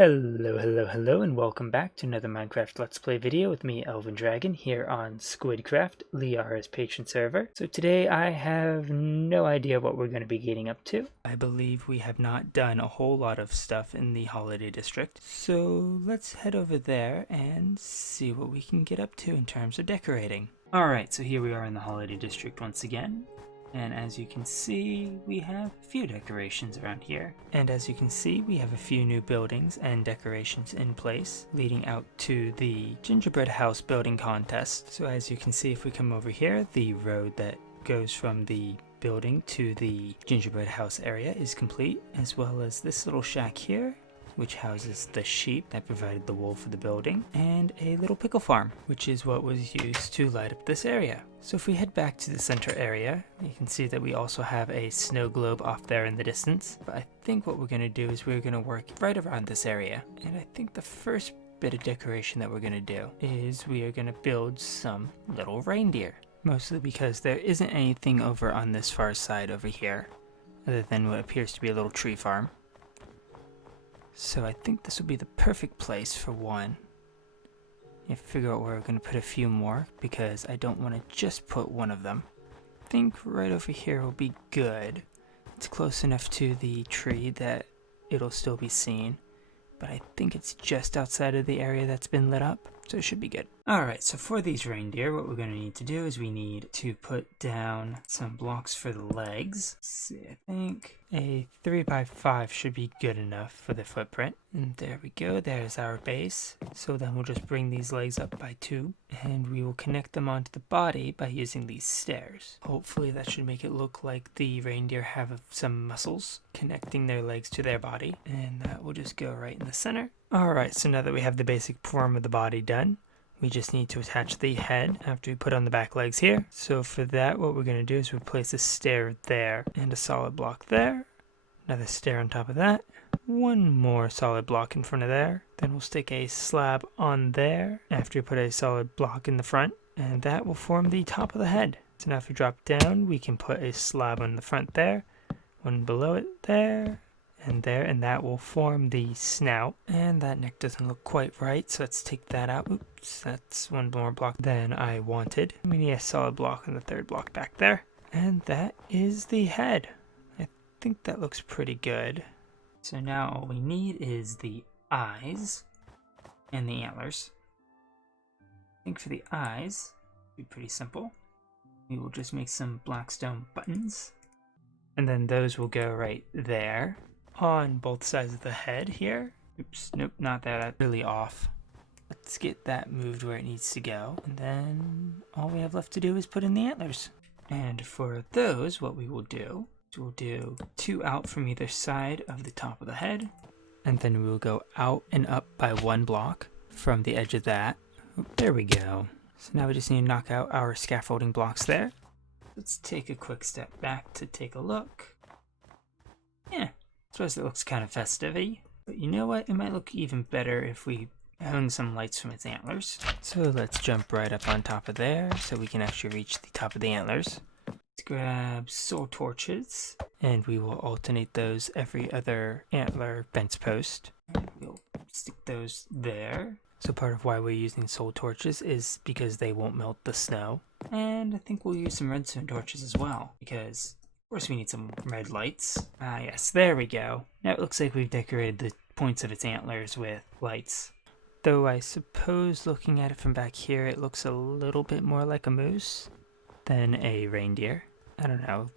Hello, and welcome back to another Minecraft Let's Play video with me, Elven Dragon, here on SQUIDcraft, Liara's patron server. So today I have no idea what we're going to be getting up to. I believe we have not done a whole lot of stuff in the Holiday District, so let's head over there and see what we can get up to in terms of decorating. Alright, so here we are in the Holiday District once again. And as you can see, we have a few decorations around here. And as you can see, we have a few new buildings and decorations in place, leading out to the gingerbread house building contest. So as you can see, if we come over here, the road that goes from the building to the gingerbread house area is complete, as well as this little shack here, which houses the sheep that provided the wool for the building, and a little pickle farm, which is what was used to light up this area. So if we head back to the center area, you can see that we also have a snow globe off there in the distance. But I think what we're going to do is we're going to work right around this area. And I think the first bit of decoration that we're going to do is we are going to build some little reindeer. Mostly because there isn't anything over on this far side over here, other than what appears to be a little tree farm. So I think this will be the perfect place for one. You figure out where we're going to put a few more, because I don't want to just put one of them. I think right over here will be good. It's close enough to the tree that it'll still be seen, but I think it's just outside of the area that's been lit up, so it should be good. Alright, so for these reindeer, what we're going to need to do is we need to put down some blocks for the legs. Let's see, I think a 3x5 should be good enough for the footprint. And there we go, there's our base. So then we'll just bring these legs up by 2, and we will connect them onto the body by using these stairs. Hopefully that should make it look like the reindeer have some muscles connecting their legs to their body. And that will just go right in the center. Alright, so now that we have the basic form of the body done, we just need to attach the head after we put on the back legs here. So for that, what we're going to do is we'll place a stair there and a solid block there. Another stair on top of that. One more solid block in front of there. Then we'll stick a slab on there after we put a solid block in the front. And that will form the top of the head. So now if we drop down, we can put a slab on the front there. One below it there. And there, and that will form the snout. And that neck doesn't look quite right, so let's take that out. Oops, that's one more block than I wanted. We need a solid block on the third block back there. And that is the head. I think that looks pretty good. So now all we need is the eyes and the antlers. I think for the eyes, it'll be pretty simple. We will just make some black stone buttons. And then those will go right there. On both sides of the head here. Oops, nope, not that. That's really off. Let's get that moved where it needs to go. And then all we have left to do is put in the antlers. And for those, what we will do is we'll do 2 out from either side of the top of the head. And then we will go out and up by 1 block from the edge of that. Oop, there we go. So now we just need to knock out our scaffolding blocks there. Let's take a quick step back to take a look. Yeah. I suppose it looks kind of festive-y, but you know what? It might look even better if we hung some lights from its antlers. So let's jump right up on top of there so we can actually reach the top of the antlers. Let's grab soul torches, and we will alternate those every other antler fence post. We'll stick those there. So part of why we're using soul torches is because they won't melt the snow. And I think we'll use some redstone torches as well, because of course we need some red lights. Ah yes, there we go. Now it looks like we've decorated the points of its antlers with lights. Though I suppose looking at it from back here, it looks a little bit more like a moose than a reindeer. I don't know.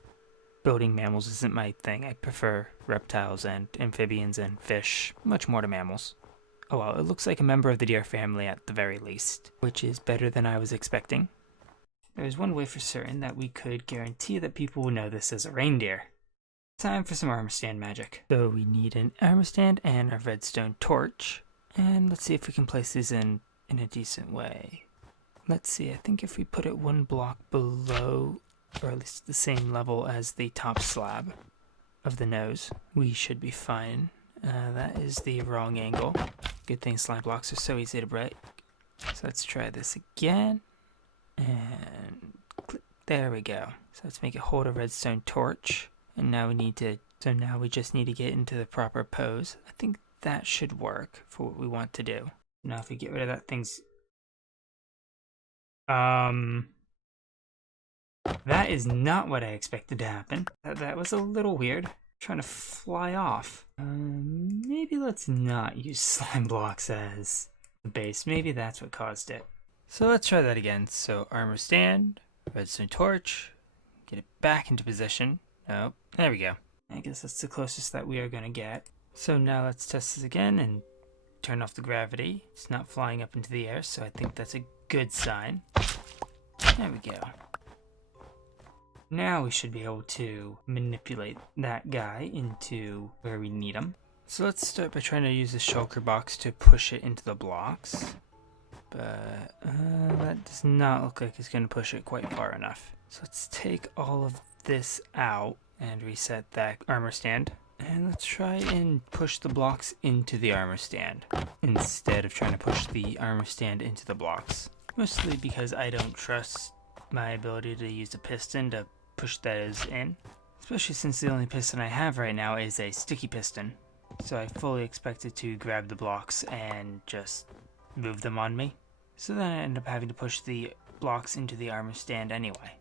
Building mammals isn't my thing. I prefer reptiles and amphibians and fish. Much more to mammals. Oh well, it looks like a member of the deer family at the very least, which is better than I was expecting. There's one way for certain that we could guarantee that people will know this as a reindeer. Time for some armor stand magic. So we need an armor stand and a redstone torch. And let's see if we can place these in a decent way. Let's see, I think if we put it 1 block below, or at least the same level as the top slab of the nose, we should be fine. That is the wrong angle. Good thing slab blocks are so easy to break. So let's try this again. And click, there we go. So let's make it hold a redstone torch. And now we just need to get into the proper pose. I think that should work for what we want to do. Now if we get rid of that thing's... That is not what I expected to happen. That was a little weird. Trying to fly off. Maybe let's not use slime blocks as the base. Maybe that's what caused it. So let's try that again. So armor stand, redstone torch, get it back into position. Oh, there we go. I guess that's the closest that we are going to get. So now let's test this again and turn off the gravity. It's not flying up into the air, so I think that's a good sign. There we go. Now we should be able to manipulate that guy into where we need him. So let's start by trying to use the shulker box to push it into the blocks. But that does not look like it's going to push it quite far enough. So let's take all of this out and reset that armor stand. And let's try and push the blocks into the armor stand instead of trying to push the armor stand into the blocks. Mostly because I don't trust my ability to use a piston to push those in. Especially since the only piston I have right now is a sticky piston. So I fully expected to grab the blocks and just move them on me. So then I end up having to push the blocks into the armor stand anyway.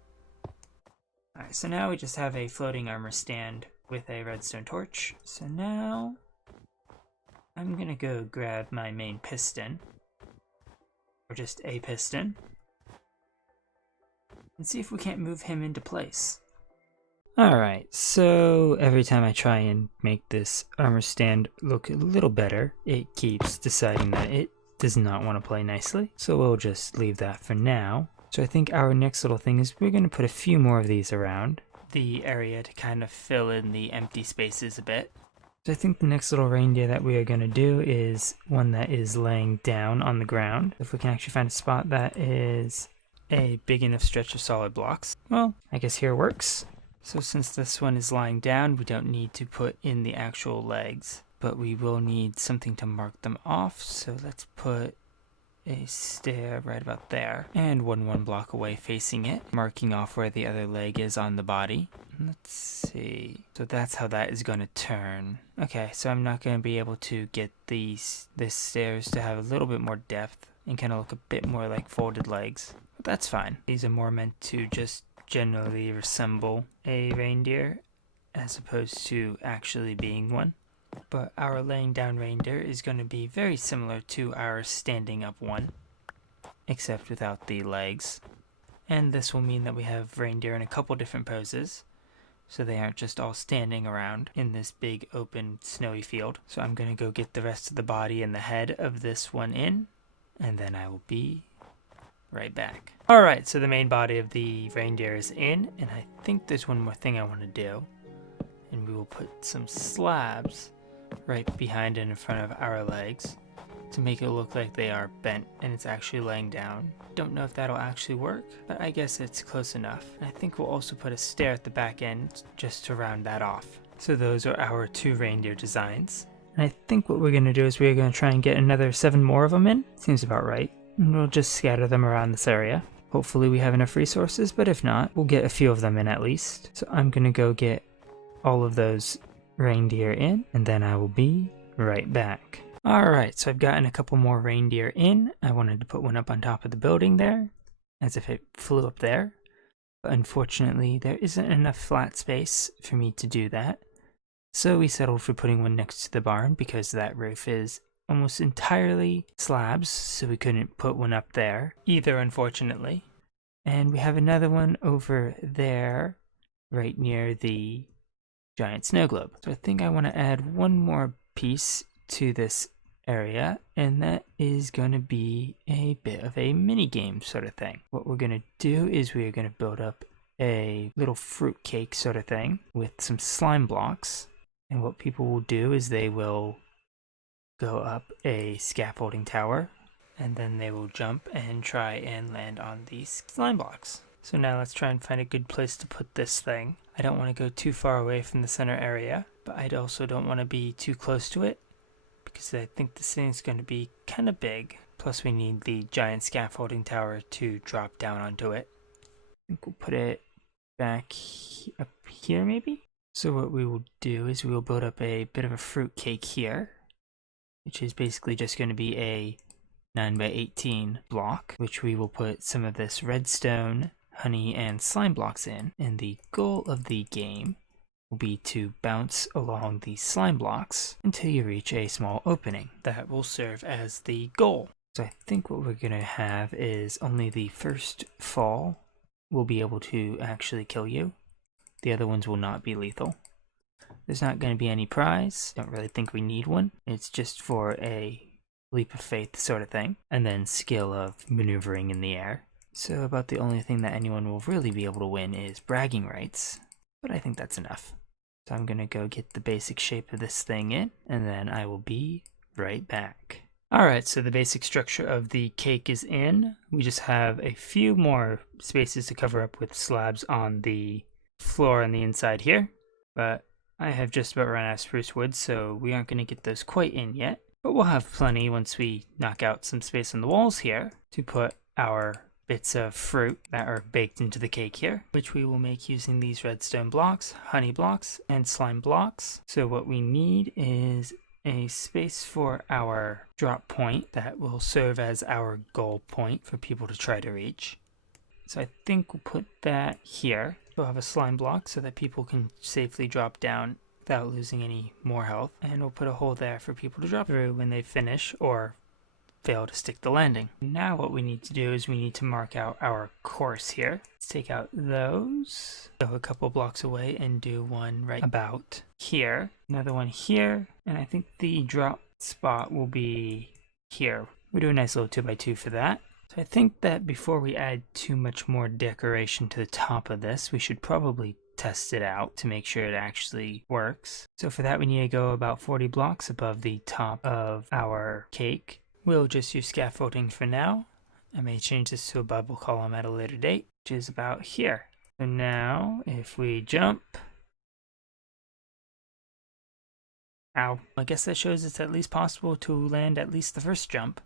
Alright, so now we just have a floating armor stand with a redstone torch. So now I'm gonna go grab my main piston, or just a piston, and see if we can't move him into place. Alright, so every time I try and make this armor stand look a little better, it keeps deciding that it does not want to play nicely. So we'll just leave that for now. So I think our next little thing is we're going to put a few more of these around the area to kind of fill in the empty spaces a bit. So I think the next little reindeer that we are going to do is one that is laying down on the ground. If we can actually find a spot that is a big enough stretch of solid blocks. Well, I guess here works. So since this one is lying down, we don't need to put in the actual legs, but we will need something to mark them off. So let's put a stair right about there and one block away facing it, marking off where the other leg is on the body. Let's see. So that's how that is going to turn. Okay, so I'm not going to be able to get this stairs to have a little bit more depth and kind of look a bit more like folded legs. But that's fine. These are more meant to just generally resemble a reindeer as opposed to actually being one. But our laying down reindeer is going to be very similar to our standing up one, except without the legs. And this will mean that we have reindeer in a couple different poses, so they aren't just all standing around in this big open snowy field. So I'm going to go get the rest of the body and the head of this one in, and then I will be right back. Alright, so the main body of the reindeer is in, and I think there's one more thing I want to do. And we will put some slabs right behind and in front of our legs to make it look like they are bent and it's actually laying down. Don't know if that'll actually work, but I guess it's close enough. And I think we'll also put a stair at the back end just to round that off. So those are our two reindeer designs. And I think what we're going to do is we're going to try and get another 7 more of them in. Seems about right. And we'll just scatter them around this area. Hopefully we have enough resources, but if not, we'll get a few of them in at least. So I'm going to go get all of those reindeer in, and then I will be right back. Alright, so I've gotten a couple more reindeer in. I wanted to put one up on top of the building there, as if it flew up there. But unfortunately, there isn't enough flat space for me to do that. So we settled for putting one next to the barn because that roof is almost entirely slabs, so we couldn't put one up there either, unfortunately. And we have another one over there, right near the giant snow globe. So I think I want to add one more piece to this area, and that is going to be a bit of a mini game sort of thing. What we're going to do is we are going to build up a little fruit cake sort of thing with some slime blocks, and what people will do is they will go up a scaffolding tower and then they will jump and try and land on these slime blocks. So now let's try and find a good place to put this thing. I don't want to go too far away from the center area, but I also don't want to be too close to it because I think this thing's going to be kind of big. Plus we need the giant scaffolding tower to drop down onto it. I think we'll put it back up here maybe? So what we will do is we will build up a bit of a fruit cake here. which is basically just going to be a 9x18 block, which we will put some of this redstone, honey, and slime blocks in. And the goal of the game will be to bounce along these slime blocks until you reach a small opening. That will serve as the goal. So I think what we're going to have is only the first fall will be able to actually kill you. The other ones will not be lethal. There's not going to be any prize. Don't really think we need one. It's just for a leap of faith sort of thing. And then skill of maneuvering in the air. So about the only thing that anyone will really be able to win is bragging rights. But I think that's enough. So I'm going to go get the basic shape of this thing in, and then I will be right back. Alright, so the basic structure of the cake is in. We just have a few more spaces to cover up with slabs on the floor on the inside here. But I have just about run out of spruce wood, so we aren't going to get those quite in yet. But we'll have plenty once we knock out some space on the walls here to put our bits of fruit that are baked into the cake here, which we will make using these redstone blocks, honey blocks, and slime blocks. So what we need is a space for our drop point that will serve as our goal point for people to try to reach. So I think we'll put that here. We'll have a slime block so that people can safely drop down without losing any more health. And we'll put a hole there for people to drop through when they finish or fail to stick the landing. Now what we need to do is we need to mark out our course here. Let's take out those, go a couple blocks away and do one right about here, another one here, and I think the drop spot will be here. We'll do a nice little 2x2 for that. So I think that before we add too much more decoration to the top of this, we should probably test it out to make sure it actually works. So for that we need to go about 40 blocks above the top of our cake. We'll just use scaffolding for now. I may change this to a bubble column at a later date, which is about here. So now, if we jump... Ow. I guess that shows it's at least possible to land at least the first jump.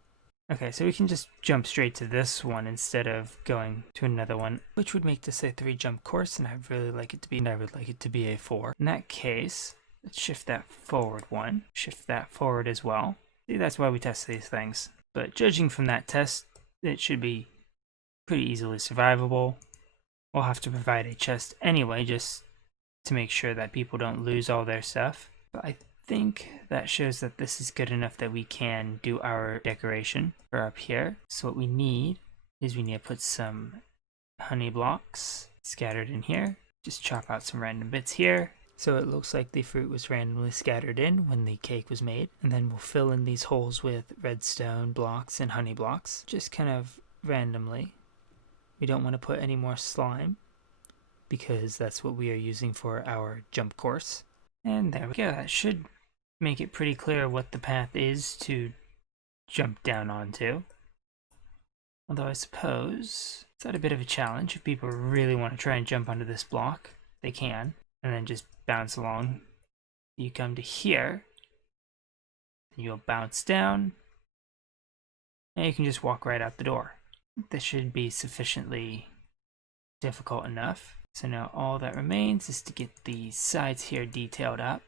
Okay, so we can just jump straight to this one instead of going to another one, which would make this a 3-jump course, and I'd really like it to be, and I would like it to be a 4. In that case, let's shift that forward one, shift that forward as well. See, that's why we test these things. But judging from that test, it should be pretty easily survivable. We'll have to provide a chest anyway, just to make sure that people don't lose all their stuff. But I think that shows that this is good enough that we can do our decoration for up here. So what we need is we need to put some honey blocks scattered in here. Just chop out some random bits here. So it looks like the fruit was randomly scattered in when the cake was made. And then we'll fill in these holes with redstone blocks and honey blocks, just kind of randomly. We don't want to put any more slime because that's what we are using for our jump course. And there we go. That should make it pretty clear what the path is to jump down onto. Although I suppose it's at a bit of a challenge. If people really want to try and jump onto this block, they can. And then just bounce along. You come to here, you'll bounce down, and you can just walk right out the door. This should be sufficiently difficult enough. So now all that remains is to get the sides here detailed up,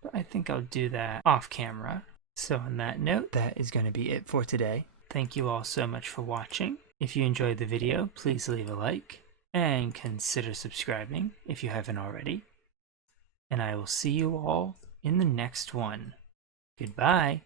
but I think I'll do that off camera. So on that note, that is going to be it for today. Thank you all so much for watching. If you enjoyed the video, please leave a like and consider subscribing if you haven't already. And I will see you all in the next one. Goodbye.